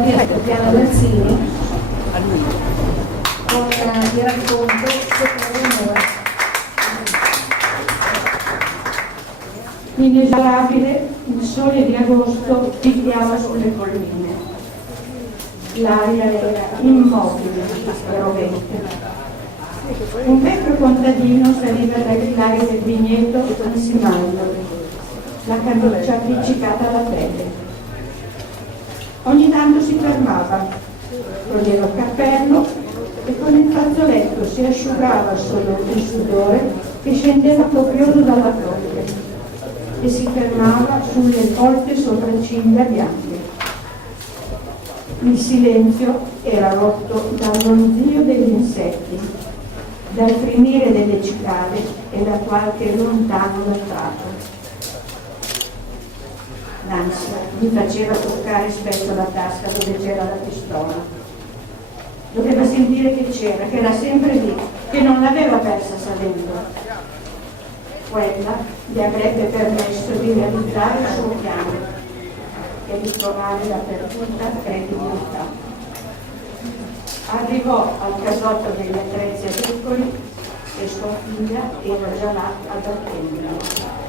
Piano Mazzini con il racconto Sopra l'amore. Inesorabile, il sole di agosto picchiava sulle colline. L'aria era immobile e rovente. Un vecchio contadino saliva dai laghi del vigneto ansimando, la camicia appiccicata alla pelle. Ogni tanto si fermava, toglieva il cappello e con il fazzoletto si asciugava solo il sudore che scendeva coprioso dalla fronte e si fermava sulle volte sopracciglia bianche. Il silenzio era rotto dal ronzio degli insetti, dal fremire delle cicale e da qualche lontano latrato. L'ansia mi faceva toccare spesso la tasca dove c'era la pistola. Doveva sentire che c'era, che era sempre lì, che non l'aveva persa salendo. Quella gli avrebbe permesso di realizzare il suo piano e di trovare la perduta credibilità. Arrivò al casotto degli attrezzi agricoli e sua figlia era già là ad attenderlo.